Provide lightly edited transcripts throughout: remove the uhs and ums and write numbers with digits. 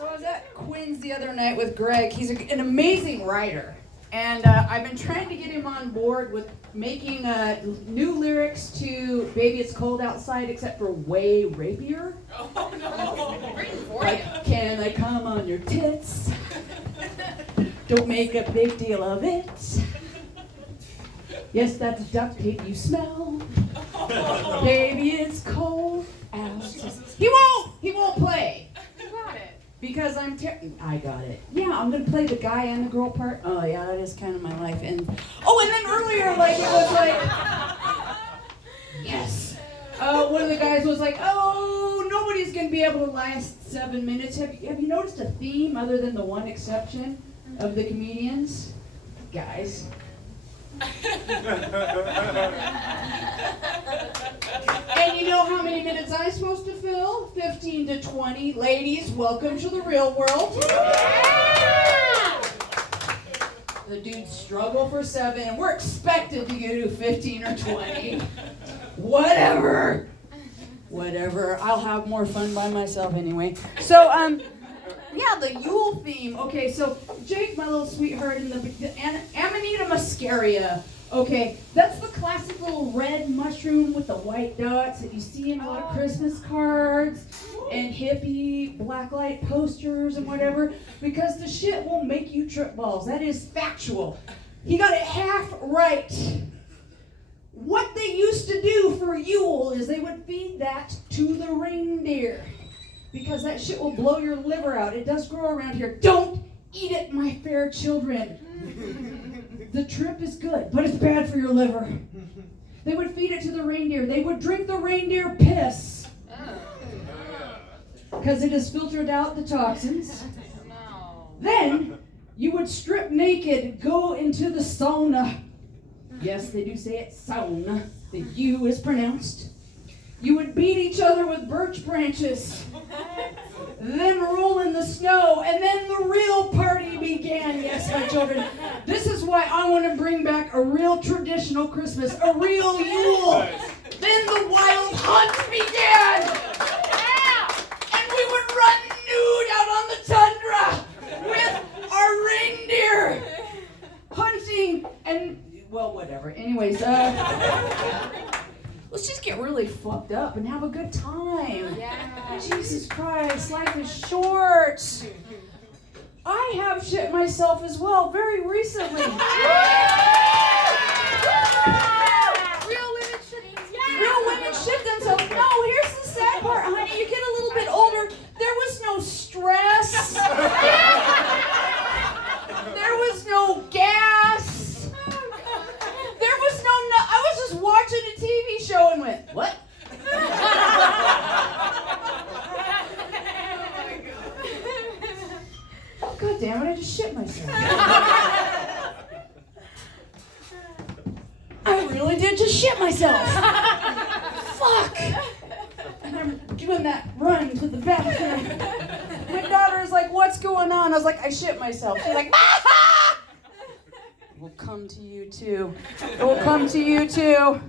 So I was at Quinn's the other night with Greg. He's an amazing writer. And I've been trying to get him on board with making new lyrics to Baby It's Cold Outside, except for way rapier. Oh, no. Like, can I come on your tits? Don't make a big deal of it. Yes, that's duct tape you smell. Baby, it's cold outside. He won't play. Because I got it. Yeah, I'm gonna play the guy and the girl part. Oh yeah, that is kind of my life. And then earlier, like it was like, yes. One of the guys was like, oh, nobody's gonna be able to last 7 minutes. Have you noticed a theme other than the one exception of the comedians? Guys. And you know how many minutes I'm supposed to fill? 15 to 20. Ladies, welcome to the real world. Yeah! The dudes struggle for 7, and we're expected to do 15 or 20. Whatever. I'll have more fun by myself anyway. So, yeah, the Yule theme. Okay, so Jake, my little sweetheart, and the Amanita muscaria. Okay, that's the classic little red mushroom with the white dots that you see in a lot of Christmas cards and hippie blacklight posters and whatever, because the shit will make you trip balls. That is factual. He got it half right. What they used to do for Yule is they would feed that to the reindeer, because that shit will blow your liver out. It does grow around here. Don't eat it, my fair children. The trip is good, but it's bad for your liver. They would feed it to the reindeer. They would drink the reindeer piss, because it has filtered out the toxins. Then you would strip naked, go into the sauna. Yes, they do say it, sauna. The U is pronounced. You would beat each other with birch branches, then roll in the snow, and then the real party began. Yes, my children. This is why I want to bring back a real traditional Christmas, a real Yule. Then the wild hunt began. And we would run nude out on the tundra with our reindeer, hunting and, well, whatever. Anyways, let's just get really fucked up and have a good time. Yeah. Jesus Christ, life is short. I have shit myself as well very recently. Real women shit themselves. No, here's the sad part, honey. You get a little bit older. There was no stress. There was no gas. There was no. I was just watching a TV show and went, what? God damn it, I just shit myself. I really did just shit myself. Fuck. And I'm doing that run to the bathroom. My daughter is like, what's going on? I was like, I shit myself. She's like, ah! It will come to you too. It will come to you too.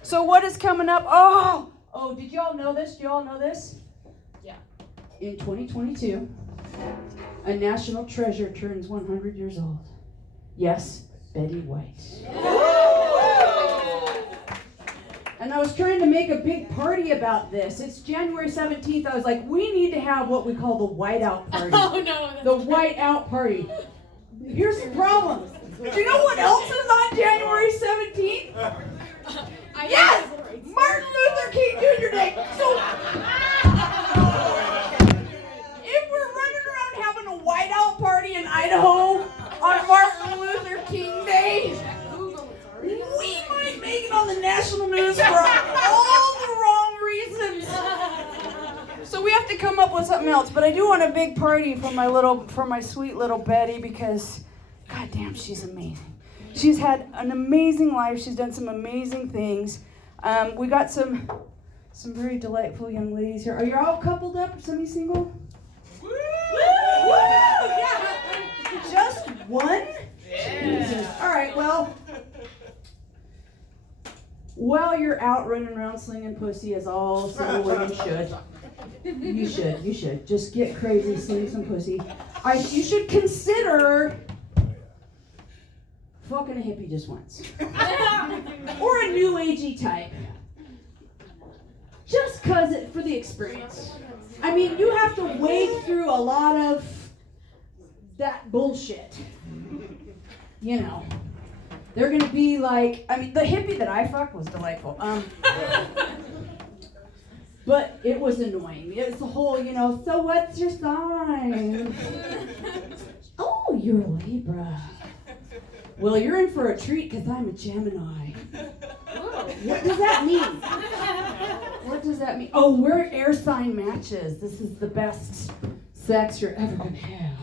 So what is coming up? Oh, did y'all know this? Do y'all know this? Yeah. In 2022, a national treasure turns 100 years old. Yes, Betty White. And I was trying to make a big party about this. It's January 17th. I was like, we need to have what we call the whiteout party. Oh, no. The whiteout party. Here's the problem. Do you know what else is on January 17th? Yes! Martin Luther King Jr. Day. So, if we're running around having a whiteout party in Idaho on Martin Luther King Day, we might make it on the national news for all the wrong reasons. So we have to come up with something else. But I do want a big party for my sweet little Betty, because God damn, she's amazing. She's had an amazing life. She's done some amazing things. We got some very delightful young ladies here. Are you all coupled up? Somebody single? Woo! Woo! Yeah. Just one? Yeah. Jesus. All right, well, while you're out running around slinging pussy, as all single women should, You should. Just get crazy, sling some pussy. You should consider fucking a hippie just once. Or a new agey type. Just cause it, for the experience. I mean, you have to wade through a lot of that bullshit. You know. They're gonna be like, I mean, the hippie that I fucked was delightful. But it was annoying. It was the whole, you know, so what's your sign? Oh, you're a Libra. Well, you're in for a treat because I'm a Gemini. What does that mean? What does that mean? Oh, we're air sign matches. This is the best sex you're ever going to have.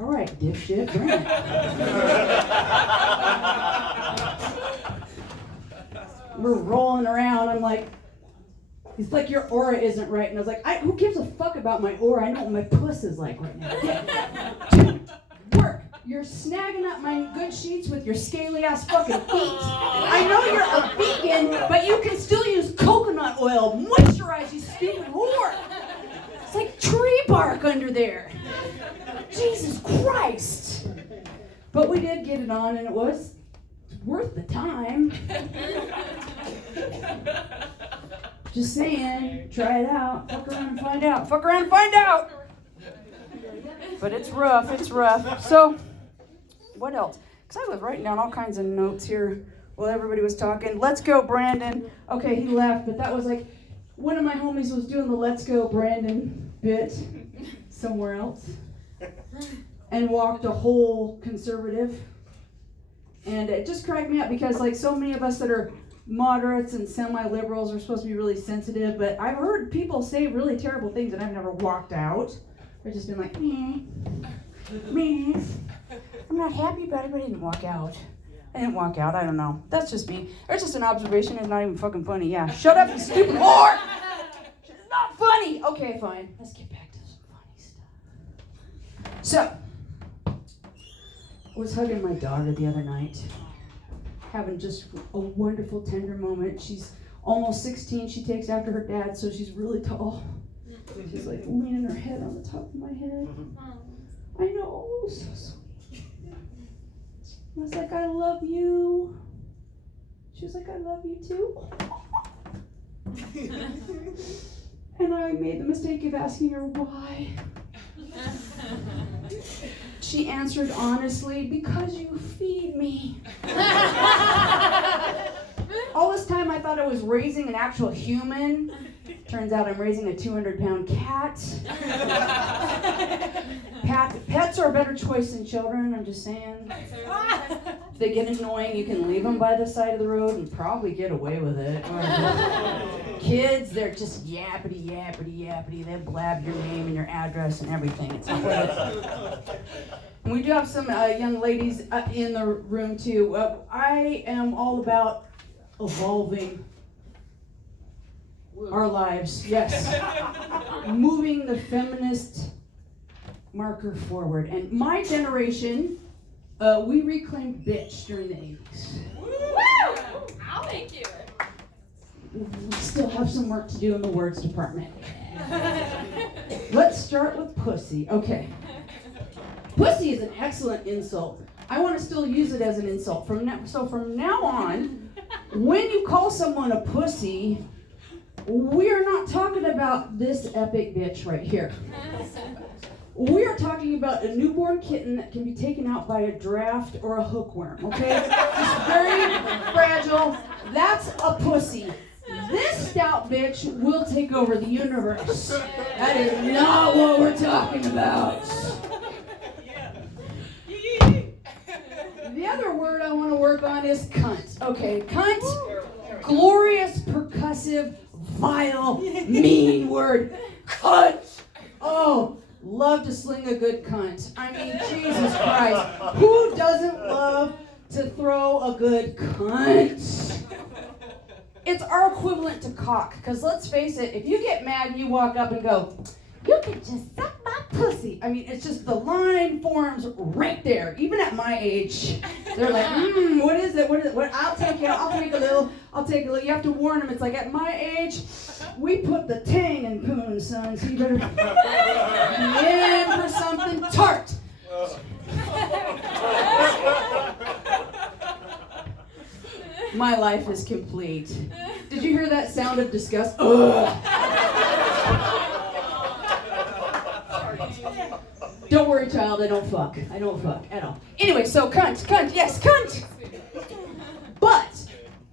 All right, dipshit, bring it. We're rolling around. I'm like, he's like, your aura isn't right. And I was like, who gives a fuck about my aura? I know what my puss is like right now. Dude, work. You're snagging up my good sheets with your scaly ass fucking feet. I know you're a vegan, but you can still use coconut oil. Moisturize, you stupid whore. It's like tree bark under there. Jesus Christ. But we did get it on, and it was worth the time. Just saying, try it out. Fuck around and find out. Fuck around and find out. But it's rough. So, what else? Because I was writing down all kinds of notes here while everybody was talking. Let's go, Brandon. Okay, he left, but that was like, one of my homies was doing the Let's Go, Brandon bit somewhere else. And walked a whole conservative. And it just cracked me up because like so many of us that are moderates and semi-liberals are supposed to be really sensitive, but I've heard people say really terrible things and I've never walked out. I've just been like, meh. I'm not happy about it, but I didn't walk out. I don't know. That's just me. It's just an observation. It's not even fucking funny. Yeah. Shut up, you stupid whore! It's not funny! Okay, fine. Let's get back to some funny stuff. So, I was hugging my daughter the other night, having just a wonderful, tender moment. She's almost 16. She takes after her dad, so she's really tall. She's like leaning her head on the top of my head. I know, so sweet. I was like, I love you. She was like, I love you too. And I made the mistake of asking her why. She answered honestly, because you feed me. All this time I thought I was raising an actual human. Turns out I'm raising a 200-pound cat. Pets are a better choice than children, I'm just saying. If they get annoying, you can leave them by the side of the road and probably get away with it. Kids, they're just yappity. They blab your name and your address and everything. It's not worth it. And we do have some young ladies in the room too. I am all about evolving our lives, yes. Moving the feminist marker forward. And my generation, we reclaimed bitch during the 80s. Woo! I'll thank you. We still have some work to do in the words department. Let's start with pussy. Okay. Pussy is an excellent insult. I want to still use it as an insult. From now on, when you call someone a pussy, we are not talking about this epic bitch right here. We are talking about a newborn kitten that can be taken out by a draft or a hookworm, okay? Just very fragile. That's a pussy. This stout bitch will take over the universe. That is not what we're talking about. The other word I want to work on is cunt. Okay, cunt, glorious, percussive, vile, mean word. Cunt. Oh, love to sling a good cunt. I mean, Jesus Christ. Who doesn't love to throw a good cunt? It's our equivalent to cock. Because let's face it, if you get mad and you walk up and go, you can just suck my pussy. I mean, it's just the line forms right there. Even at my age, they're like, what is it? What? I'll take it. I'll take a little. You have to warn them. It's like at my age, We put the tang in Poon, son, so you better be in for something tart. My life is complete. Did you hear that sound of disgust? Ugh. Don't worry, child, I don't fuck. I don't fuck at all. Anyway, so cunt, yes, cunt. But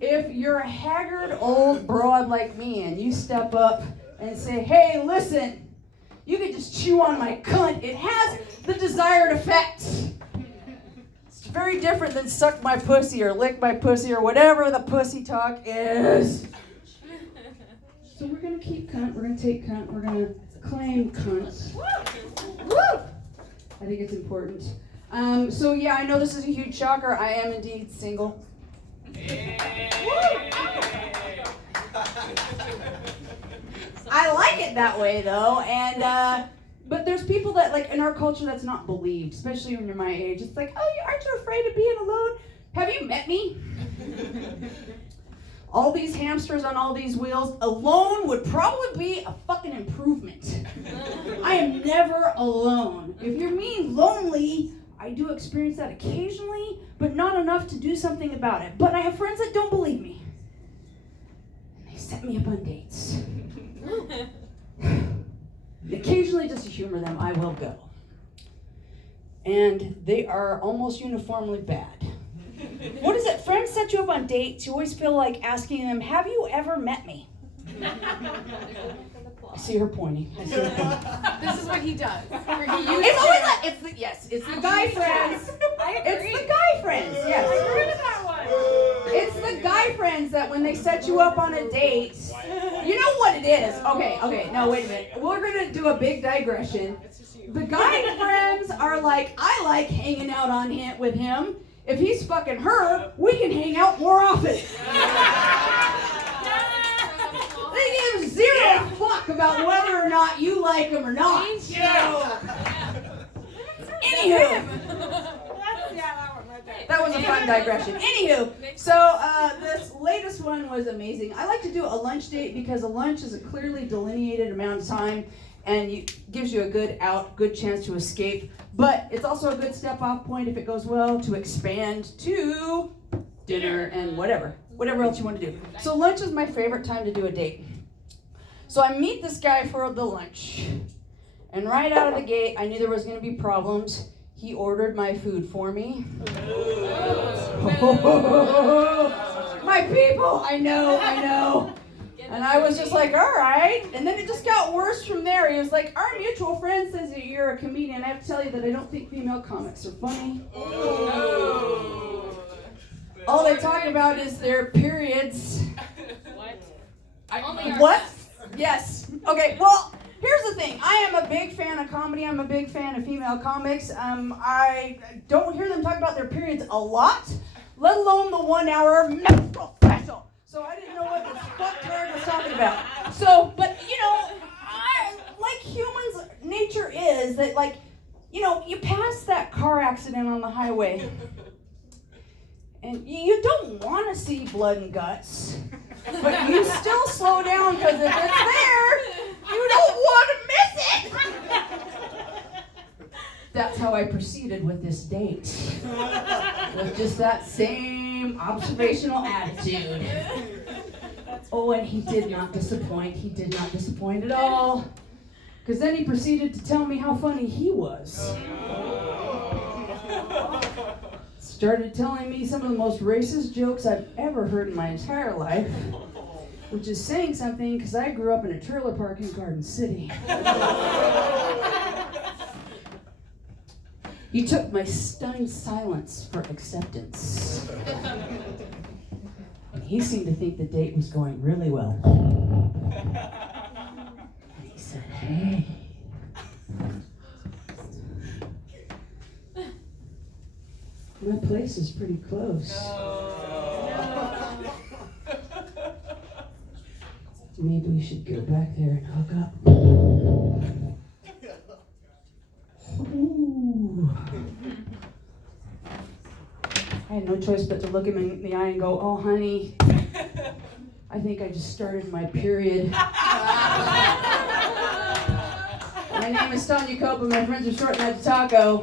if you're a haggard old broad like me and you step up and say, hey, listen, you can just chew on my cunt, it has the desired effect. It's very different than suck my pussy or lick my pussy or whatever the pussy talk is. So we're going to keep cunt, we're going to take cunt, we're going to claim cunt. Woo! I think it's important. So yeah, I know this is a huge shocker. I am indeed single. I like it that way though, and but there's people that like in our culture that's not believed, especially when you're my age. It's like, oh, aren't you afraid of being alone? Have you met me? All these hamsters on all these wheels, alone would probably be a fucking improvement. I am never alone. If you're mean lonely, I do experience that occasionally, but not enough to do something about it. But I have friends that don't believe me. And they set me up on dates. Occasionally, just to humor them, I will go. And they are almost uniformly bad. What is it? Friends set you up on dates, you always feel like asking them, have you ever met me? I see her pointing. This is what he does. It's always like, it's the guy friends. It's the guy friends, yes. I agree with that one. It's the guy friends that when they set you up on a date, you know what it is. Okay, no, wait a minute. We're going to do a big digression. The guy friends are like, I like hanging out with him. If he's fucking her, we can hang out more often. They give zero fuck about whether or not you like him or not. Anywho. That was a fun digression. Anywho, so this latest one was amazing. I like to do a lunch date because a lunch is a clearly delineated amount of time and gives you a good chance to escape. But it's also a good step-off point if it goes well to expand to dinner and whatever else you want to do. So lunch is my favorite time to do a date. So I meet this guy for the lunch. And right out of the gate, I knew there was going to be problems. He ordered my food for me. My people, I know. And I was just like, all right. And then it just got worse from there. He was like, our mutual friend says that you're a comedian. I have to tell you that I don't think female comics are funny. All they talk about is their periods. What? Yes. Okay, well, here's the thing. I am a big fan of comedy. I'm a big fan of female comics. I don't hear them talk about their periods a lot, let alone the 1 hour menstrual special. So I didn't know what the fuck Jared was talking about. So, but, like humans, nature is that, like, you pass that car accident on the highway, and you don't want to see blood and guts, but you still slow down because if it's there, you don't want to miss it. That's how I proceeded with this date. With just that same observational attitude. Oh, and he did not disappoint. He did not disappoint at all. Because then he proceeded to tell me how funny he was. Started telling me some of the most racist jokes I've ever heard in my entire life. Which is saying something because I grew up in a trailer park in Garden City. He took my stunned silence for acceptance. And he seemed to think the date was going really well. And he said, hey. My place is pretty close. Maybe we should go back there and hook up. Ooh. I had no choice but to look him in the eye and go, oh, honey, I think I just started my period. My name is Tanya Copa. My friends are shortening that to Taco.